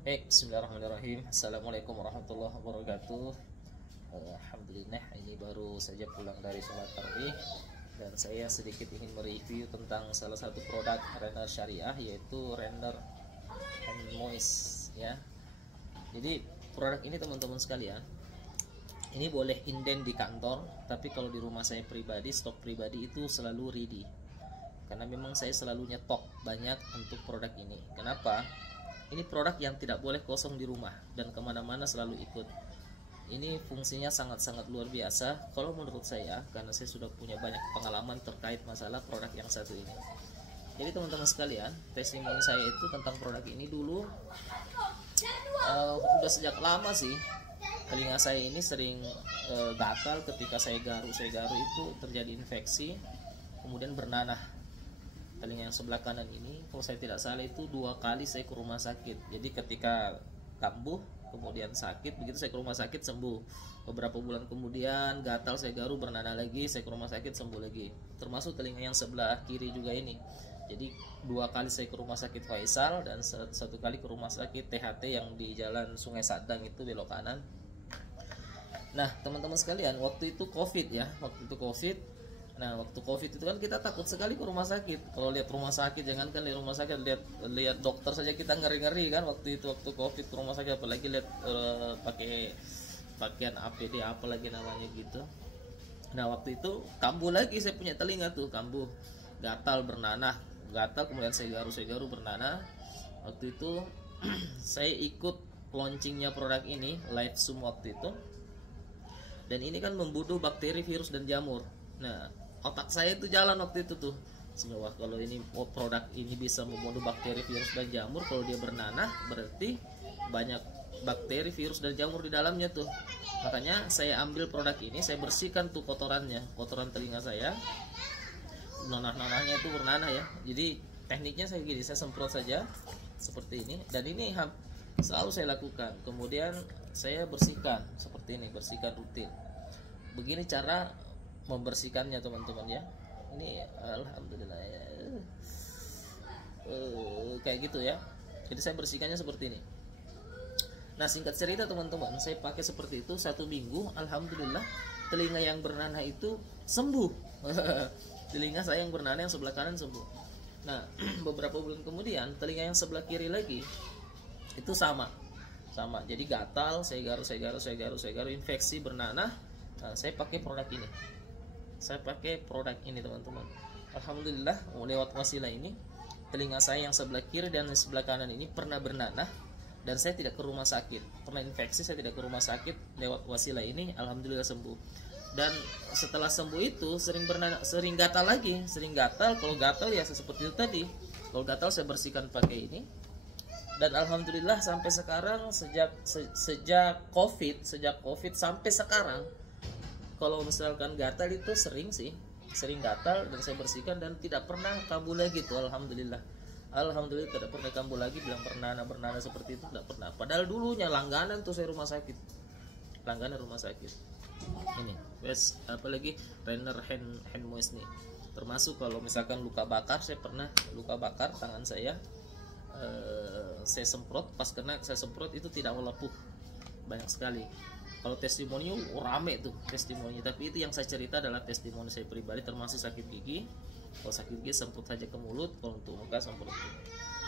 Bismillahirrahmanirrahim. Assalamualaikum warahmatullahi wabarakatuh. Alhamdulillah, ini baru saja pulang dari sholat tarawih dan saya sedikit ingin mereview tentang salah satu produk render syariah, yaitu render hand moist ya. Jadi produk ini teman-teman sekalian, ini boleh inden di kantor, tapi kalau di rumah saya pribadi, stok pribadi itu selalu ready. Karena memang saya selalu nyetok banyak untuk produk ini. Kenapa? Ini produk yang tidak boleh kosong di rumah dan kemana-mana selalu ikut. Ini fungsinya sangat-sangat luar biasa kalau menurut saya, karena saya sudah punya banyak pengalaman terkait masalah produk yang satu ini. Jadi teman-teman sekalian, testimoni saya itu tentang produk ini dulu udah sejak lama sih. Telinga saya ini sering gatal ketika saya garu itu terjadi infeksi, kemudian bernanah. Telinga yang sebelah kanan ini, kalau saya tidak salah itu 2 kali saya ke rumah sakit. Jadi ketika kambuh kemudian sakit, begitu saya ke rumah sakit sembuh. Beberapa bulan kemudian gatal, saya garu, bernanah lagi, saya ke rumah sakit sembuh lagi. Termasuk telinga yang sebelah kiri juga ini. Jadi 2 kali saya ke rumah sakit Faisal dan 1 kali ke rumah sakit THT yang di Jalan Sungai Sadang itu belok kanan. Nah teman-teman sekalian, waktu itu COVID ya, Nah, waktu COVID itu kan kita takut sekali ke rumah sakit. Kalau lihat rumah sakit, jangankan lihat rumah sakit, lihat dokter saja kita ngeri-ngeri kan waktu COVID ke rumah sakit, apalagi lihat pakai pakaian APD apalagi namanya gitu. Nah, waktu itu kambuh lagi, saya punya telinga tuh kambuh, gatal, bernanah, gatal, kemudian saya garu bernanah. Waktu itu saya ikut launchingnya produk ini, Light Zoom waktu itu. Dan ini kan membunuh bakteri, virus dan jamur. Nah, otak saya itu jalan waktu itu tuh, semua kalau ini produk ini bisa membunuh bakteri, virus dan jamur, kalau dia bernanah berarti banyak bakteri, virus dan jamur di dalamnya tuh. Makanya saya ambil produk ini, saya bersihkan tuh kotoran telinga saya, nanah-nanahnya itu bernanah ya. Jadi tekniknya saya gini, saya semprot saja seperti ini, dan ini selalu saya lakukan. Kemudian saya bersihkan seperti ini, bersihkan rutin. Begini cara membersihkannya teman-teman ya. Ini alhamdulillah ya. Kayak gitu ya. Jadi saya bersihkannya seperti ini. Nah singkat cerita teman-teman, saya pakai seperti itu 1 minggu, alhamdulillah telinga yang bernanah itu sembuh. Telinga saya yang bernanah yang sebelah kanan sembuh. Nah beberapa bulan kemudian telinga yang sebelah kiri lagi itu sama. Jadi gatal, saya garu, infeksi, bernanah. Nah, saya pakai produk ini teman-teman. Alhamdulillah lewat wasilah ini, telinga saya yang sebelah kiri dan sebelah kanan ini pernah bernanah dan saya tidak ke rumah sakit. Pernah infeksi, saya tidak ke rumah sakit, lewat wasilah ini alhamdulillah sembuh. Dan setelah sembuh itu sering gatal lagi, kalau gatal ya seperti itu tadi. Kalau gatal saya bersihkan pakai ini. Dan alhamdulillah sampai sekarang, sejak COVID sampai sekarang, kalau misalkan gatal itu sering gatal dan saya bersihkan dan tidak pernah kambuh lagi tuh, alhamdulillah tidak pernah kambuh lagi. Bilang bernanah seperti itu tidak pernah, padahal dulunya langganan tuh saya rumah sakit ini apalagi render hand moist nih. Termasuk kalau misalkan luka bakar, saya pernah luka bakar tangan saya, saya semprot, pas kena saya semprot itu tidak melepuh, banyak sekali. Kalau testimoni rame tuh testimoni, tapi itu yang saya cerita adalah testimoni saya pribadi, termasuk sakit gigi. Kalau sakit gigi semprot saja ke mulut, kalau untuk muka semprot.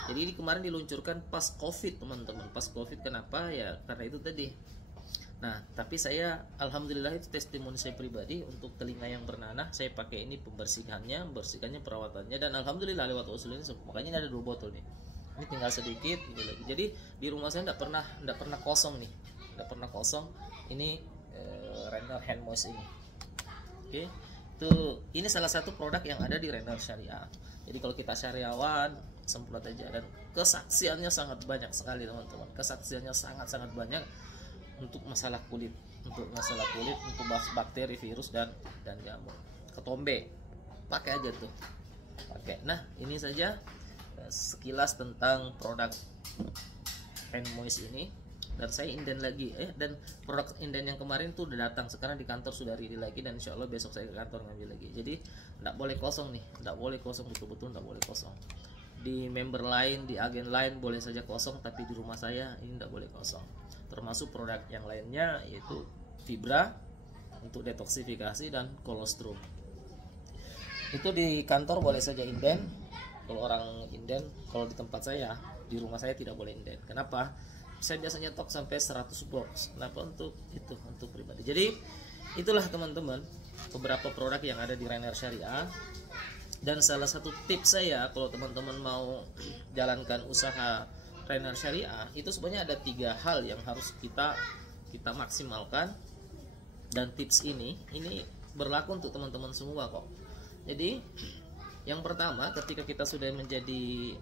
Jadi ini kemarin diluncurkan pas COVID teman-teman, pas COVID. Kenapa ya? Karena itu tadi. Nah tapi saya alhamdulillah itu testimoni saya pribadi untuk telinga yang bernanah, saya pakai ini bersihkannya, perawatannya, dan alhamdulillah lewat usul ini. Makanya ini ada 2 botol nih, ini tinggal sedikit ini lagi. Jadi di rumah saya tidak pernah kosong nih, ini render hand moist ini. Oke, ini salah satu produk yang ada di render syariah. Jadi kalau kita syariawan, semprot aja, dan kesaksiannya sangat banyak sekali teman-teman. Kesaksiannya sangat banyak untuk masalah kulit, untuk bakteri, virus dan jamur. Ketombe pakai aja tuh, pakai. Nah ini saja sekilas tentang produk hand moist ini. Dan saya inden lagi dan produk inden yang kemarin tuh udah datang, sekarang di kantor sudah ready lagi, dan insya Allah besok saya ke kantor ngambil lagi. Jadi tidak boleh kosong nih, betul-betul tidak boleh kosong. di member lain, di agen lain boleh saja kosong, tapi di rumah saya ini tidak boleh kosong. Termasuk produk yang lainnya yaitu Fibra untuk detoksifikasi dan kolostrum. Itu di kantor boleh saja inden. Kalau orang inden, kalau di tempat saya, di rumah saya tidak boleh inden. Kenapa? Saya biasanya tok sampai 100 box. Kenapa? Untuk itu, untuk pribadi. Jadi itulah teman-teman beberapa produk yang ada di Rainier Syariah. Dan salah satu tips saya kalau teman-teman mau jalankan usaha Rainier Syariah, itu sebenarnya ada 3 hal yang harus kita maksimalkan. Dan tips ini berlaku untuk teman-teman semua kok. Jadi yang pertama, ketika kita sudah menjadi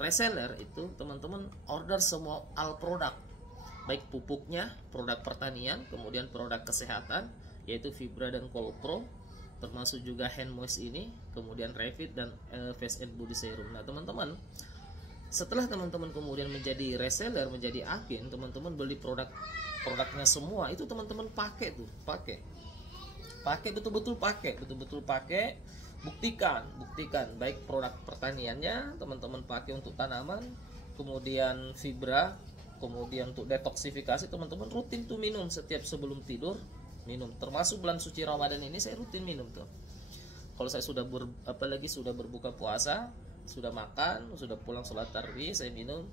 reseller, itu teman-teman order semua all produk, baik pupuknya, produk pertanian, kemudian produk kesehatan yaitu Fibra dan Colpro, termasuk juga hand moist ini, kemudian Revit dan Face and Body Serum. Nah teman-teman, setelah teman-teman kemudian menjadi reseller, menjadi agen, teman-teman beli produknya semua, itu teman-teman pakai betul-betul pakai, buktikan baik produk pertaniannya teman-teman pakai untuk tanaman, kemudian Fibra, kemudian untuk detoksifikasi teman-teman rutin tuh minum setiap sebelum tidur, minum. Termasuk bulan suci Ramadan ini saya rutin minum tuh. Kalau saya sudah sudah berbuka puasa, sudah makan, sudah pulang sholat tarawih, saya minum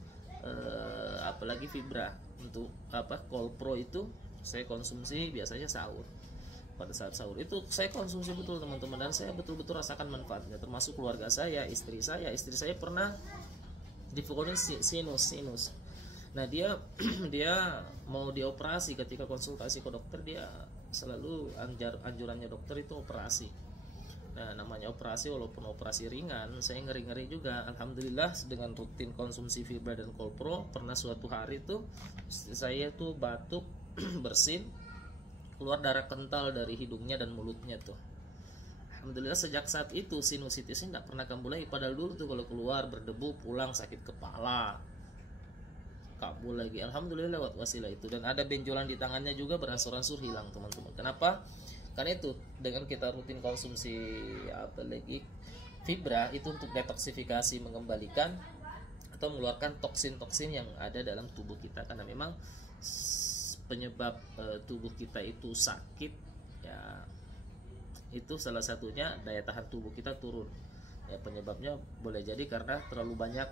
apalagi Fibra. Untuk Colpro itu saya konsumsi biasanya sahur. Pada saat sahur itu saya konsumsi betul teman-teman, dan saya betul-betul rasakan manfaatnya. Termasuk keluarga saya, istri saya pernah divonis sinus. Nah dia mau dioperasi. Ketika konsultasi ke dokter, dia selalu anjurannya dokter itu operasi. Nah namanya operasi, walaupun operasi ringan, saya ngeri-ngeri juga. Alhamdulillah dengan rutin konsumsi Fibra dan Colpro, pernah suatu hari tuh saya tuh batuk bersin, keluar darah kental dari hidungnya dan mulutnya tuh. Alhamdulillah sejak saat itu sinusitisnya tidak pernah kambuh lagi. Padahal dulu tuh kalau keluar berdebu pulang sakit kepala, kabul lagi. Alhamdulillah lewat wasilah itu. Dan ada benjolan di tangannya juga beransur-ansur hilang teman-teman. Kenapa? Karena itu dengan kita rutin konsumsi apalagi Fibra itu untuk detoksifikasi, mengembalikan atau mengeluarkan toksin-toksin yang ada dalam tubuh kita. Karena memang penyebab tubuh kita itu sakit ya, itu salah satunya daya tahan tubuh kita turun ya. Penyebabnya boleh jadi karena terlalu banyak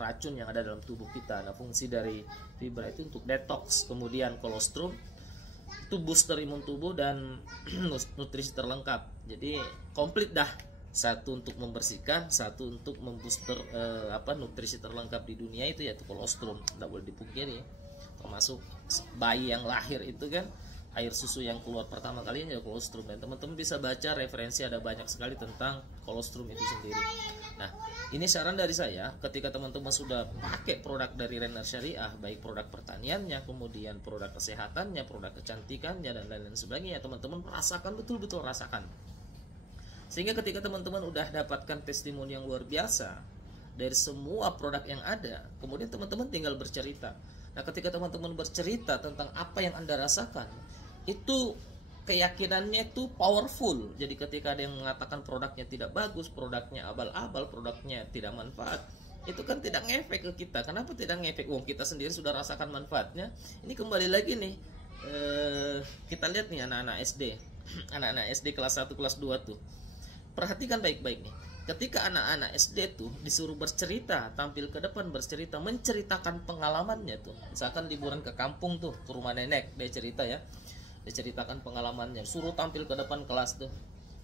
racun yang ada dalam tubuh kita. Nah fungsi dari Fibra itu untuk detox, kemudian kolostrum itu booster imun tubuh dan nutrisi terlengkap. Jadi komplit dah, satu untuk membersihkan, satu untuk membooster nutrisi terlengkap di dunia itu yaitu kolostrum. Tidak boleh dipungkiri, termasuk bayi yang lahir itu kan air susu yang keluar pertama kalinya ya kolostrum. Dan teman-teman bisa baca referensi, ada banyak sekali tentang kolostrum itu sendiri. Nah ini saran dari saya, ketika teman-teman sudah pakai produk dari Rainier Syariah, baik produk pertaniannya, kemudian produk kesehatannya, produk kecantikannya dan lain-lain sebagainya, teman-teman rasakan, betul-betul rasakan. Sehingga ketika teman-teman udah dapatkan testimoni yang luar biasa dari semua produk yang ada, kemudian teman-teman tinggal bercerita. Nah ketika teman-teman bercerita tentang apa yang Anda rasakan, itu keyakinannya itu powerful. Jadi ketika ada yang mengatakan produknya tidak bagus, produknya abal-abal, produknya tidak manfaat, itu kan tidak ngefek ke kita. Kenapa tidak ngefek? Kita sendiri sudah rasakan manfaatnya. Ini kembali lagi nih, kita lihat nih anak-anak SD anak-anak SD kelas 1, kelas 2 tuh, perhatikan baik-baik nih. Ketika anak-anak SD tuh disuruh bercerita, tampil ke depan bercerita, menceritakan pengalamannya tuh. Misalkan liburan ke kampung tuh, ke rumah nenek, dia cerita ya, dia ceritakan pengalamannya, suruh tampil ke depan kelas tuh.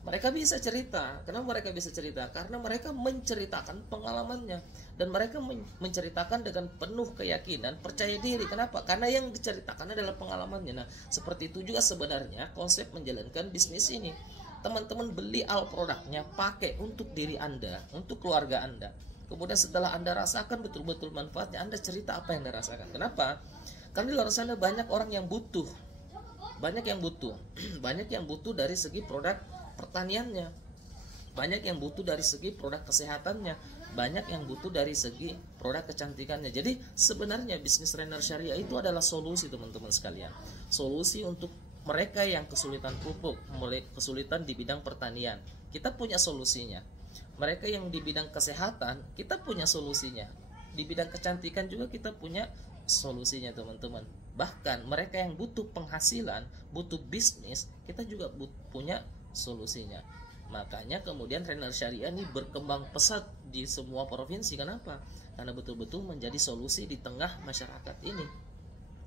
Mereka bisa cerita. Kenapa mereka bisa cerita? Karena mereka menceritakan pengalamannya, dan mereka menceritakan dengan penuh keyakinan, percaya diri. Kenapa? Karena yang diceritakan adalah pengalamannya. Nah, seperti itu juga sebenarnya konsep menjalankan bisnis ini. Teman-teman beli all produknya, pakai untuk diri Anda, untuk keluarga Anda. Kemudian setelah Anda rasakan betul-betul manfaatnya, Anda cerita apa yang Anda rasakan. Kenapa? Karena di luar sana banyak orang yang butuh. Banyak yang butuh dari segi produk pertaniannya, banyak yang butuh dari segi produk kesehatannya, banyak yang butuh dari segi produk kecantikannya. Jadi sebenarnya bisnis Rainier Syariah itu adalah solusi teman-teman sekalian. Solusi untuk mereka yang kesulitan pupuk, kesulitan di bidang pertanian. Kita punya solusinya. Mereka yang di bidang kesehatan, kita punya solusinya. Di bidang kecantikan juga kita punya solusinya, teman-teman. Bahkan mereka yang butuh penghasilan, butuh bisnis, kita juga punya solusinya. Makanya kemudian trainer syariah ini berkembang pesat di semua provinsi. Kenapa? Karena betul-betul menjadi solusi di tengah masyarakat ini.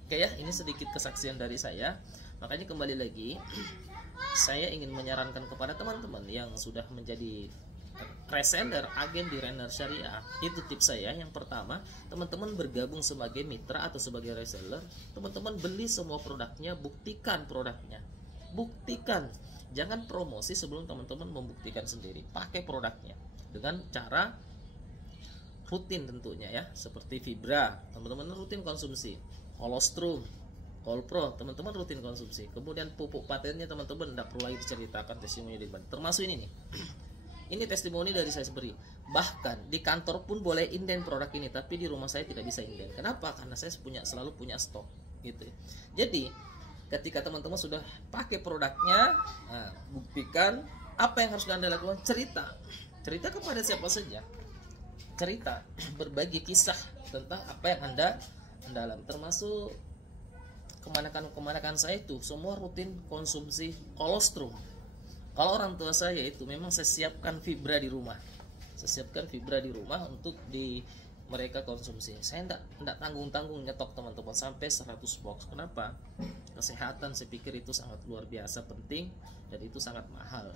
Oke ya, ini sedikit kesaksian dari saya. Makanya kembali lagi, saya ingin menyarankan kepada teman-teman yang sudah menjadi reseller, agen di trainer syariah. Itu tips saya. Yang pertama, teman-teman bergabung sebagai mitra atau sebagai reseller. Teman-teman beli semua produknya, buktikan produknya. Buktikan. Jangan promosi sebelum teman-teman membuktikan sendiri. Pakai produknya dengan cara rutin tentunya ya, seperti Fibra, teman-teman rutin konsumsi. Colostrum, Colpro, teman-teman rutin konsumsi. Kemudian pupuk patennya teman-teman tidak perlu lagi diceritakan testimoni di depan. Termasuk ini nih. Ini testimoni dari saya sendiri. Bahkan di kantor pun boleh inden produk ini, tapi di rumah saya tidak bisa inden. Kenapa? Karena saya selalu punya stok gitu. Jadi ketika teman-teman sudah pakai produknya, nah, buktikan. Apa yang harus Anda lakukan? Cerita kepada siapa saja. Cerita, berbagi kisah tentang apa yang Anda alami. Termasuk kemanakan saya itu semua rutin konsumsi kolostrum. Kalau orang tua saya itu memang saya siapkan Fibra di rumah. Saya siapkan Fibra di rumah untuk mereka konsumsi. Saya enggak tanggung-tanggung nyetok teman-teman sampai 100 box. Kenapa? Kesehatan saya pikir itu sangat luar biasa penting dan itu sangat mahal.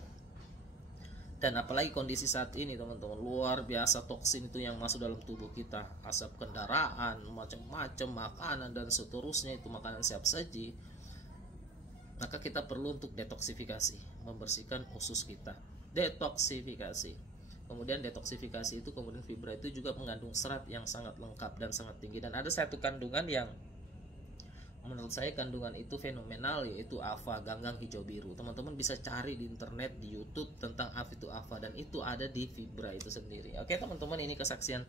Dan apalagi kondisi saat ini teman-teman, luar biasa toksin itu yang masuk dalam tubuh kita. Asap kendaraan, macam-macam makanan dan seterusnya, itu makanan siap saji. Maka kita perlu untuk detoksifikasi, membersihkan usus kita. Detoksifikasi. Kemudian detoksifikasi itu, kemudian Fibra itu juga mengandung serat yang sangat lengkap dan sangat tinggi. Dan ada satu kandungan yang menurut saya kandungan itu fenomenal, yaitu AFA, ganggang hijau biru. Teman-teman bisa cari di internet, di YouTube tentang itu AFA, dan itu ada di Fibra itu sendiri. Oke teman-teman, ini kesaksian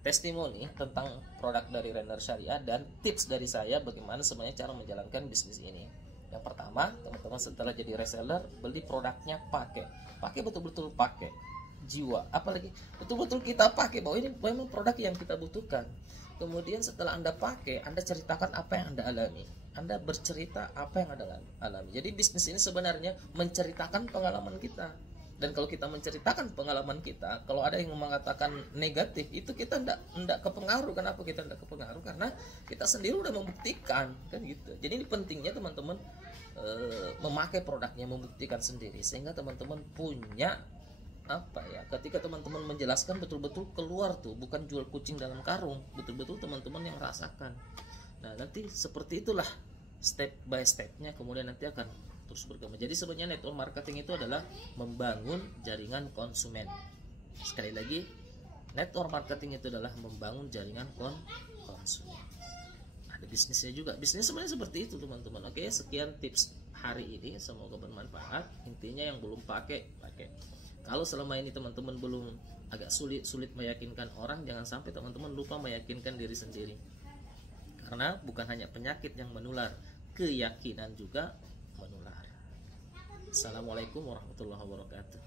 testimoni tentang produk dari trainer syariah dan tips dari saya bagaimana sebenarnya cara menjalankan bisnis ini. Yang pertama, teman-teman setelah jadi reseller, beli produknya, pakai betul-betul, pakai jiwa, apalagi betul-betul kita pakai bahwa ini memang produk yang kita butuhkan. Kemudian setelah Anda pakai, Anda ceritakan apa yang Anda alami. Anda bercerita apa yang Anda alami. Jadi bisnis ini sebenarnya menceritakan pengalaman kita. Dan kalau kita menceritakan pengalaman kita, kalau ada yang mengatakan negatif, itu kita enggak kepengaruh. Kenapa kita enggak kepengaruh? Karena kita sendiri udah membuktikan, kan gitu. Jadi ini pentingnya teman-teman memakai produknya, membuktikan sendiri, sehingga teman-teman punya ketika teman-teman menjelaskan betul-betul keluar tuh, bukan jual kucing dalam karung, betul-betul teman-teman yang rasakan. Nah nanti seperti itulah step by stepnya, kemudian nanti akan terus berkembang. Jadi sebenarnya network marketing itu adalah membangun jaringan konsumen. Sekali lagi, network marketing itu adalah membangun jaringan konsumen. Ada bisnisnya juga. Bisnis sebenarnya seperti itu teman-teman. Oke, sekian tips hari ini, semoga bermanfaat. Intinya yang belum pakai. Kalau selama ini teman-teman belum agak sulit meyakinkan orang, jangan sampai teman-teman lupa meyakinkan diri sendiri. Karena bukan hanya penyakit yang menular, keyakinan juga menular. Assalamualaikum warahmatullahi wabarakatuh.